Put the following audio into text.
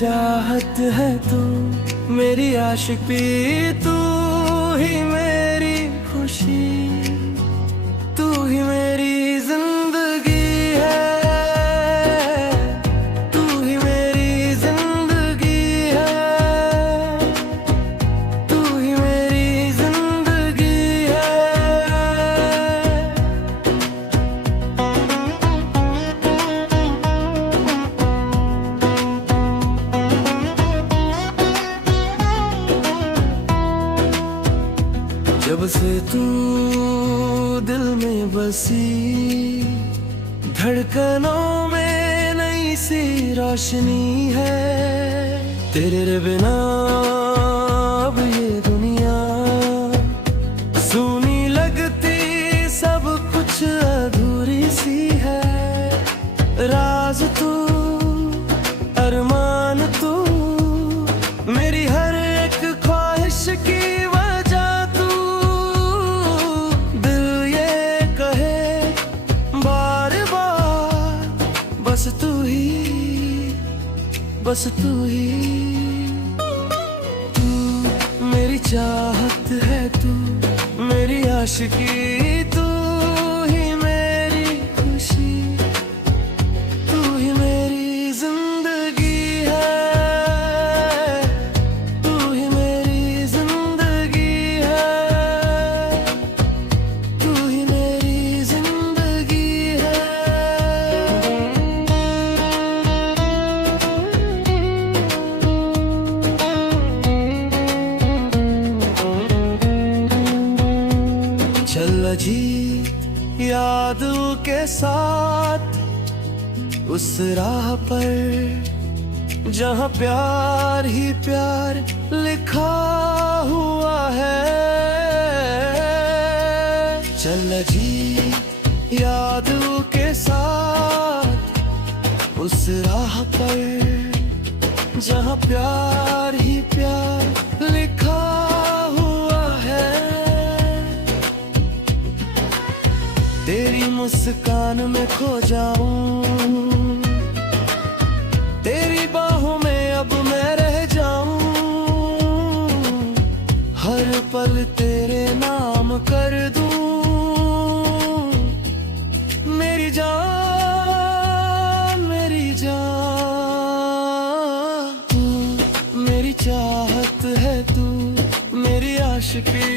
चाहत है तू, मेरी आशिकी तू ही मेरी खुशी, तू ही मेरी जिंदगी है, तू ही मेरी जिंदगी है, तू ही मेरी जिंदगी है। जब से तू दिल में बसी, धड़कनों में नई सी रोशनी है। तेरे बिना अब ये दुनिया सूनी लगती, सब कुछ अधूरी सी है। राज तू, अरमान तू, मेरी हर एक ख्वाहिश की बस तू ही, बस तू ही। तू मेरी चाहत है, तू मेरी आशिकी, तू ही मेरी खुशी, तू ही मेरी जिंदगी है, तू ही मेरी जिंदगी है, तू ही मेरी जिंदगी है। चल जी यादों के साथ उस राह पर, जहाँ प्यार ही प्यार लिखा हुआ है। चल जी यादों के साथ उस राह पर, जहाँ प्यार ही प्यार लिखा हुआ है। तेरी मुस्कान में खो जाऊं, तेरी बाहों में अब मैं रह जाऊं। हर पल तेरे नाम कर दूं, मेरी जान, मेरी जान। तू मेरी चाहत है, तू मेरी आशिकी।